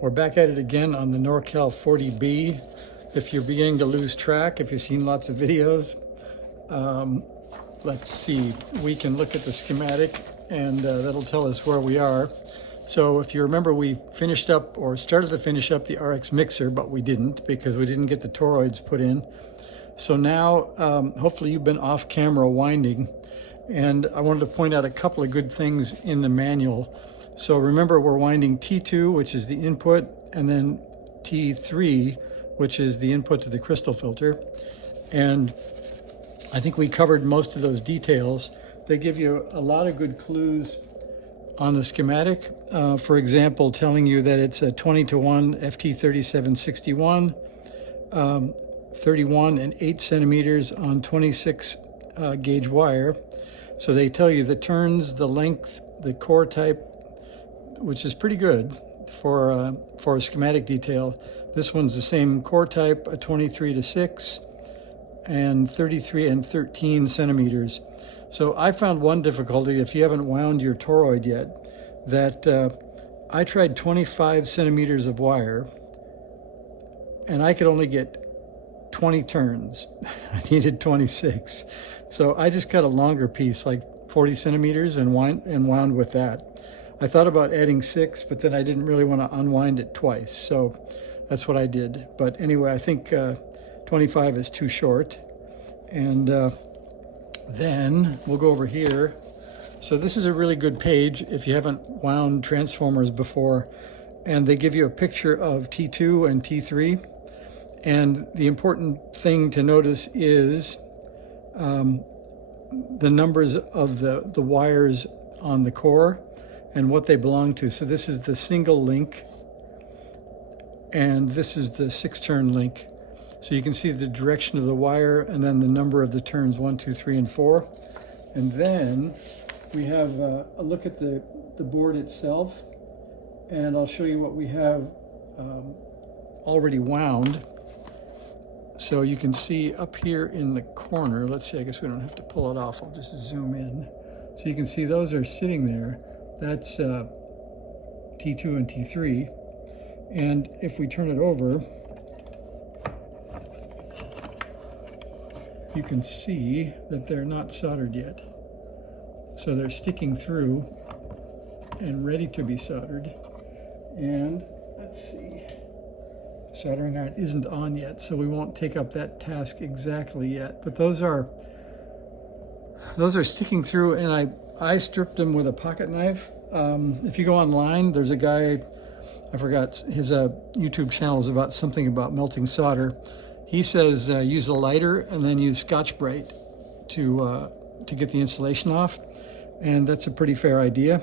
We're back at it again on the NorCal 40B. If you're beginning to lose track, if you've seen lots of videos, let's see, we can look at the schematic and that'll tell us where we are. So if you remember, we finished up or started to finish up the RX mixer, but we didn't because we didn't get the toroids put in. So now, hopefully you've been off camera winding, and I wanted to point out a couple of good things in the manual. So remember, we're winding T2, which is the input, and then T3, which is the input to the crystal filter. And I think we covered most of those details. They give you a lot of good clues on the schematic. For example, telling you that it's a 20:1 FT3761, 31 and 8 centimeters on 26 gauge wire. So they tell you the turns, the length, the core type, which is pretty good for a schematic detail. This one's the same core type, a 23:6 and 33 and 13 centimeters. So I found one difficulty, if you haven't wound your toroid yet, that I tried 25 centimeters of wire and I could only get 20 turns. I needed 26. So I just cut a longer piece, like 40 centimeters, and wound with that. I thought about adding 6, but then I didn't really want to unwind it twice. So that's what I did. But anyway, I think 25 is too short. And then we'll go over here. So this is a really good page if you haven't wound transformers before. And they give you a picture of T2 and T3. And the important thing to notice is the numbers of the wires on the core and what they belong to. So this is the single link, and this is the 6-turn link. So you can see the direction of the wire and then the number of the turns, 1, 2, 3, and 4. And then we have a look at the board itself, and I'll show you what we have already wound. So you can see up here in the corner, let's see, I guess we don't have to pull it off, I'll just zoom in. So you can see those are sitting there. That's T2 and T3. And if we turn it over, you can see that they're not soldered yet. So they're sticking through and ready to be soldered. And let's see, soldering iron isn't on yet, so we won't take up that task exactly yet. But those are sticking through, and I stripped them with a pocket knife. If you go online, there's a guy, I forgot, his YouTube channel is about something about melting solder. He says use a lighter and then use Scotch-Brite to get the insulation off, and that's a pretty fair idea.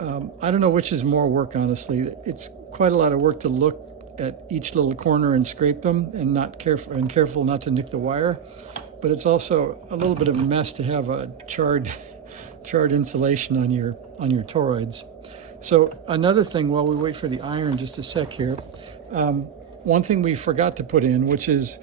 I don't know which is more work, honestly. It's quite a lot of work to look at each little corner and scrape them, and careful not to nick the wire. But it's also a little bit of a mess to have a charred insulation on your toroids. So another thing, while we wait for the iron, just a sec here, one thing we forgot to put in, which is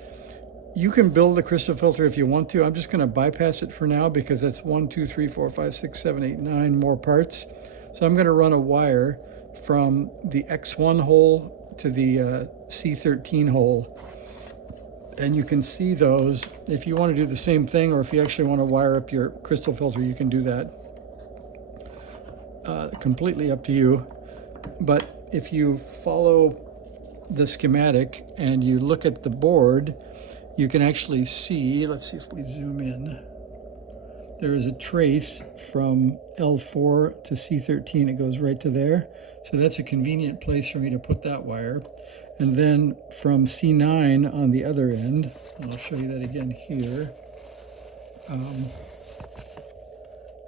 you can build the crystal filter if you want to. I'm just going to bypass it for now because that's 1, 2, 3, 4, 5, 6, 7, 8, 9 more parts. So I'm going to run a wire from the X1 hole to the C13 hole. And you can see those. If you want to do the same thing, or if you actually want to wire up your crystal filter, you can do that. Completely up to you. But if you follow the schematic and you look at the board, you can actually see, let's see if we zoom in, there is a trace from L4 to C13. It goes right to there. So that's a convenient place for me to put that wire. And then from C9 on the other end, and I'll show you that again here.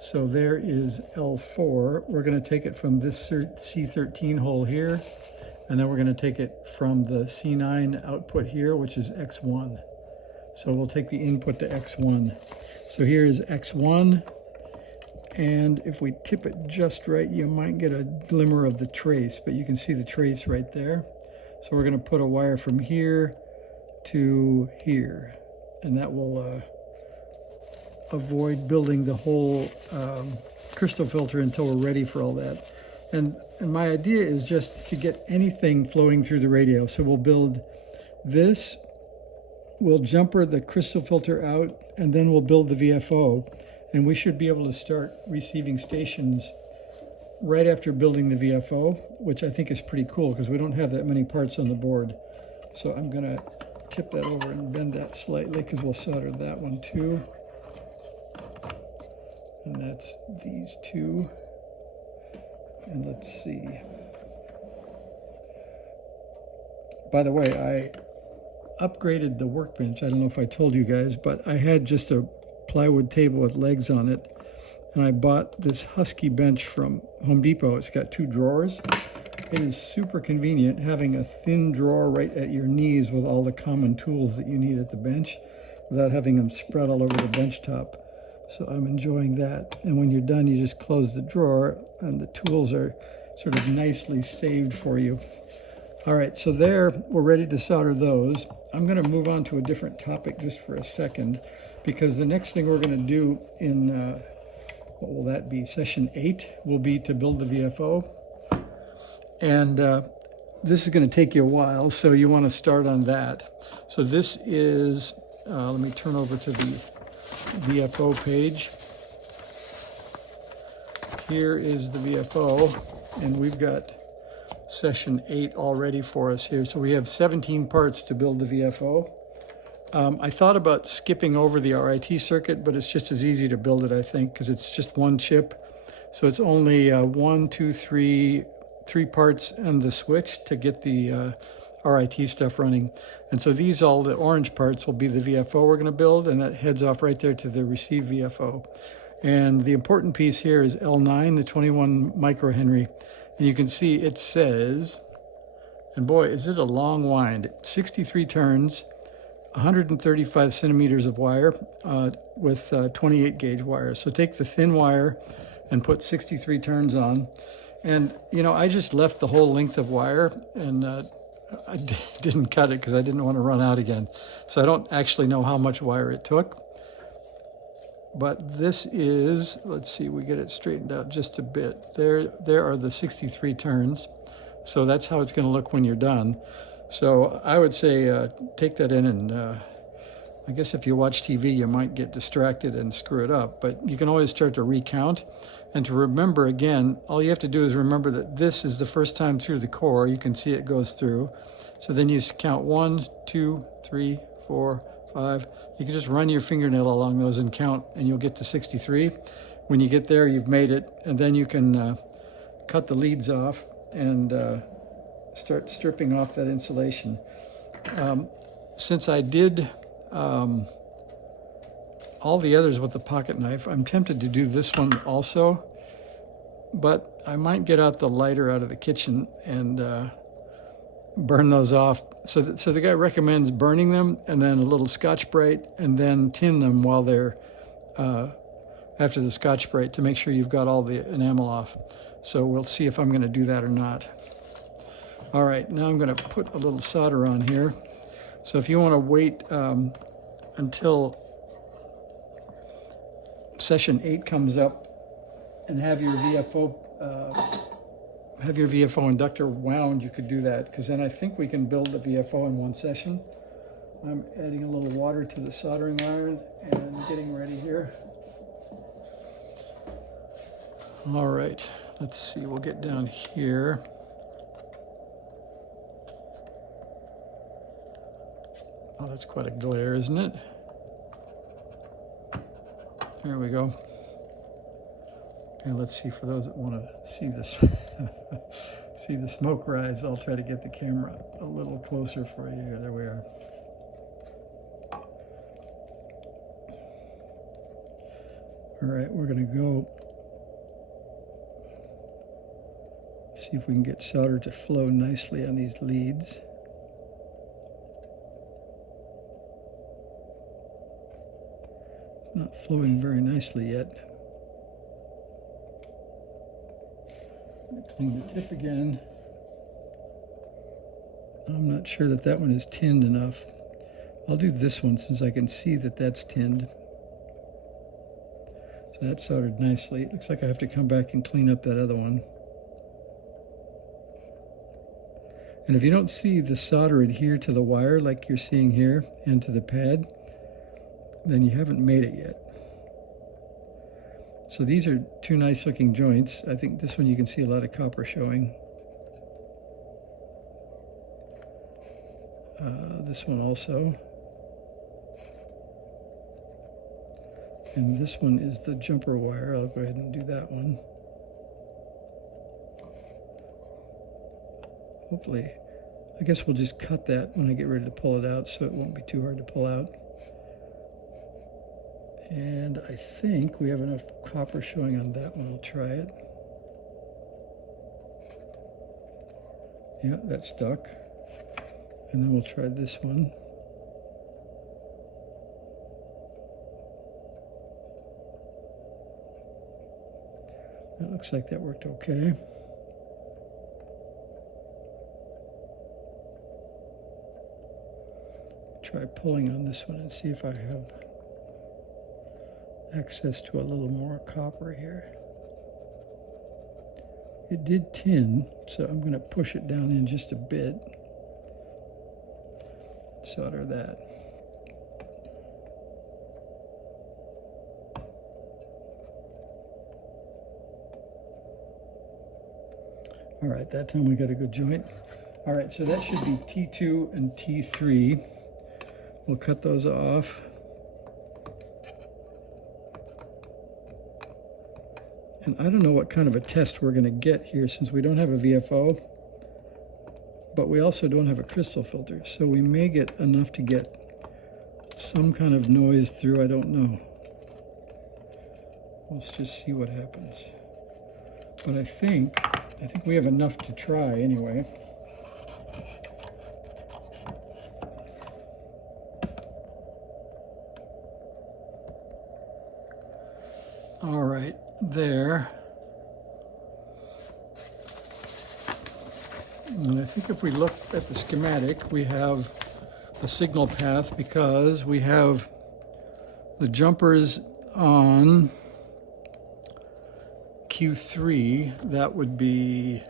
So there is L4. We're going to take it from this C13 hole here, and then we're going to take it from the C9 output here, which is X1. So we'll take the input to X1. So here is X1, and if we tip it just right, you might get a glimmer of the trace, but you can see the trace right there. So we're going to put a wire from here to here, and that will avoid building the whole crystal filter until we're ready for all that. And my idea is just to get anything flowing through the radio. So we'll build this, we'll jumper the crystal filter out, and then we'll build the VFO. And we should be able to start receiving stations right after building the VFO, which I think is pretty cool because we don't have that many parts on the board. So I'm gonna tip that over and bend that slightly because we'll solder that one too. And that's these two. And let's see. By the way, I upgraded the workbench. I don't know if I told you guys, but I had just a plywood table with legs on it. And I bought this Husky bench from Home Depot. It's got 2 drawers. It is super convenient having a thin drawer right at your knees with all the common tools that you need at the bench without having them spread all over the bench top. So I'm enjoying that. And when you're done, you just close the drawer and the tools are sort of nicely saved for you. All right, so there, we're ready to solder those. I'm gonna move on to a different topic just for a second, because the next thing we're gonna do in, what will that be, session 8, will be to build the VFO. And this is gonna take you a while, so you wanna start on that. So this is, let me turn over to the VFO page. Here is the VFO, and we've got session 8 all ready for us here. So we have 17 parts to build the VFO. I thought about skipping over the RIT circuit, but it's just as easy to build it, I think, because it's just one chip. So it's only 3 parts and the switch to get the RIT stuff running. And so these, all the orange parts, will be the VFO we're going to build, and that heads off right there to the receive VFO. And the important piece here is L9, the 21 microhenry. And you can see it says, and boy, is it a long wind, 63 turns, 135 centimeters of wire with 28 gauge wire. So take the thin wire and put 63 turns on. And, you know, I just left the whole length of wire, and I didn't cut it because I didn't want to run out again. So I don't actually know how much wire it took. But this is, let's see, we get it straightened out just a bit. There are the 63 turns. So that's how it's going to look when you're done. So I would say take that in, and I guess if you watch TV, you might get distracted and screw it up. But you can always start to recount. And to remember, again, all you have to do is remember that this is the first time through the core. You can see it goes through. So then you count 1, 2, 3, 4, 5. You can just run your fingernail along those and count, and you'll get to 63. When you get there, you've made it. And then you can cut the leads off and start stripping off that insulation. Since I did all the others with the pocket knife, I'm tempted to do this one also, but I might get out the lighter out of the kitchen and burn those off. So the guy recommends burning them and then a little Scotch-Brite and then tin them while they're after the Scotch-Brite to make sure you've got all the enamel off. So we'll see if I'm going to do that or not. All right, now I'm going to put a little solder on here. So if you want to wait until session 8 comes up and have your VFO inductor wound, you could do that, because then I think we can build the VFO in one session. I'm adding a little water to the soldering iron and getting ready here. All right, let's see, we'll get down here. Oh, that's quite a glare, isn't it? There we go. And let's see, for those that want to see this, see the smoke rise, I'll try to get the camera a little closer for you here. There we are. All right, we're going to go see if we can get solder to flow nicely on these leads. Not flowing very nicely yet. Clean the tip again. I'm not sure that that one is tinned enough. I'll do this one since I can see that that's tinned. So that's soldered nicely. It looks like I have to come back and clean up that other one. And if you don't see the solder adhere to the wire like you're seeing here and to the pad, then you haven't made it yet. So these are two nice looking joints. I think this one you can see a lot of copper showing. This one also. And this one is the jumper wire. I'll go ahead and do that one. Hopefully, I guess we'll just cut that when I get ready to pull it out so it won't be too hard to pull out. And I think we have enough copper showing on that one. I'll try it. Yeah, that stuck. And then we'll try this one. That looks like that worked okay. Try pulling on this one and see if I have access to a little more copper here. It did tin, so I'm going to push it down in just a bit. Solder that. All right, that time we got a good joint. All right, so that should be T2 and T3. We'll cut those off. And I don't know what kind of a test we're going to get here since we don't have a VFO, but we also don't have a crystal filter. So we may get enough to get some kind of noise through, I don't know. Let's just see what happens. But I think we have enough to try anyway. All right, there. And I think if we look at the schematic, we have a signal path because we have the jumpers on Q3. That would be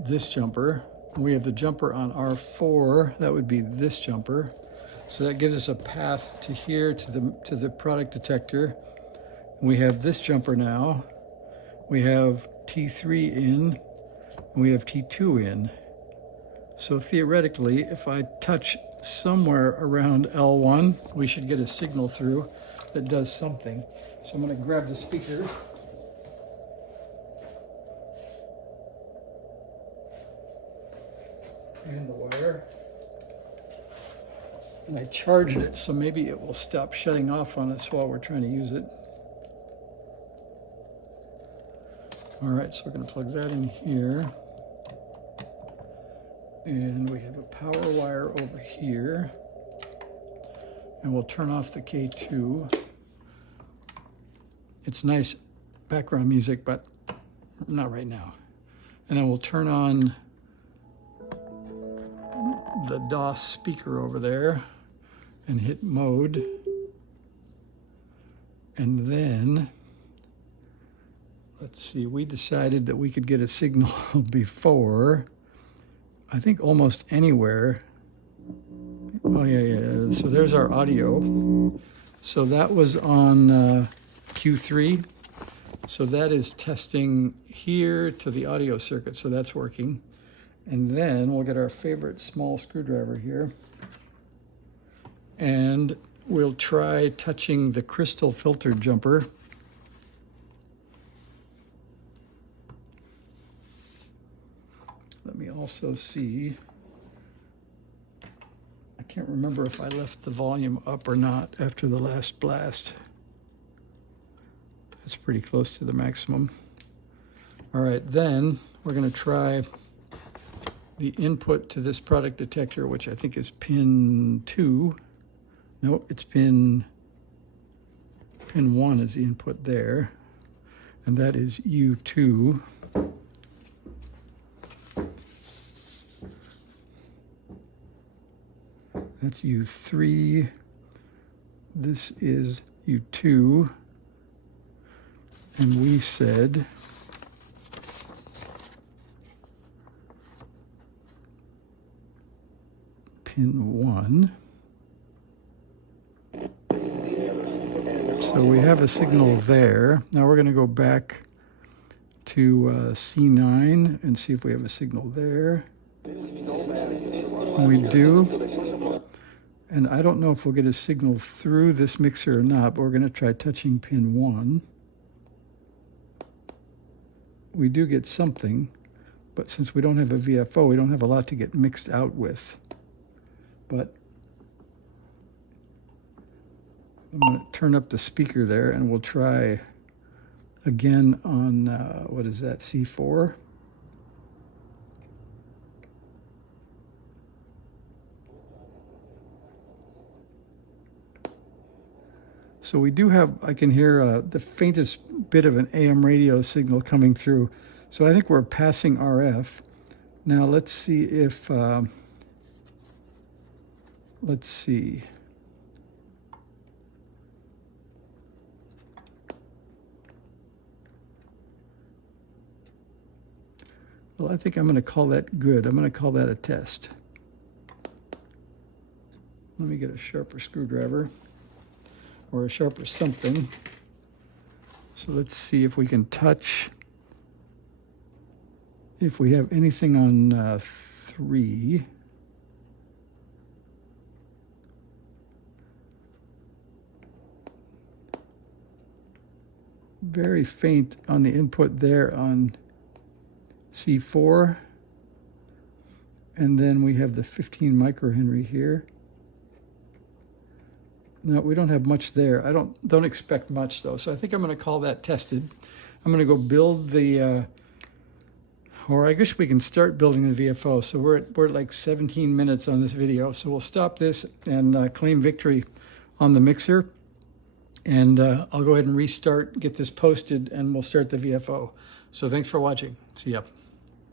this jumper. We have the jumper on R4. That would be this jumper. So that gives us a path to here, to the product detector. We have this jumper now. We have T3 in, and we have T2 in. So theoretically, if I touch somewhere around L1, we should get a signal through that does something. So I'm going to grab the speaker. And the wire. And I charged it, so maybe it will stop shutting off on us while we're trying to use it. All right, so we're going to plug that in here. And we have a power wire over here. And we'll turn off the K2. It's nice background music, but not right now. And then we'll turn on the DOS speaker over there and hit mode. And then, let's see, we decided that we could get a signal before, I think almost anywhere. Oh yeah. So there's our audio. So that was on Q3. So that is testing here to the audio circuit. So that's working. And then we'll get our favorite small screwdriver here. And we'll try touching the crystal filter jumper. Let me also see. I can't remember if I left the volume up or not after the last blast. That's pretty close to the maximum. All right, then we're going to try the input to this product detector, which I think is pin 2. No, it's pin 1 is the input there, and that is U2. That's U3. This is U2. And we said pin 1. So we have a signal there. Now we're going to go back to C9 and see if we have a signal there. We do. And I don't know if we'll get a signal through this mixer or not, but we're going to try touching pin 1. We do get something, but since we don't have a VFO, we don't have a lot to get mixed out with. But I'm going to turn up the speaker there, and we'll try again on, what is that, C4? So we do have, I can hear the faintest bit of an AM radio signal coming through. So I think we're passing RF. Now let's see if, let's see. Well, I think I'm going to call that good. I'm going to call that a test. Let me get a sharper screwdriver or a sharper something. So let's see if we can touch, if we have anything on 3. Very faint on the input there on C4. And then we have the 15 microhenry here. No, we don't have much there. I don't expect much though. So I think I'm going to call that tested. I'm going to go build the, or I guess we can start building the VFO. So we're at like 17 minutes on this video. So we'll stop this and claim victory on the mixer. And I'll go ahead and restart, get this posted, and we'll start the VFO. So thanks for watching. See ya.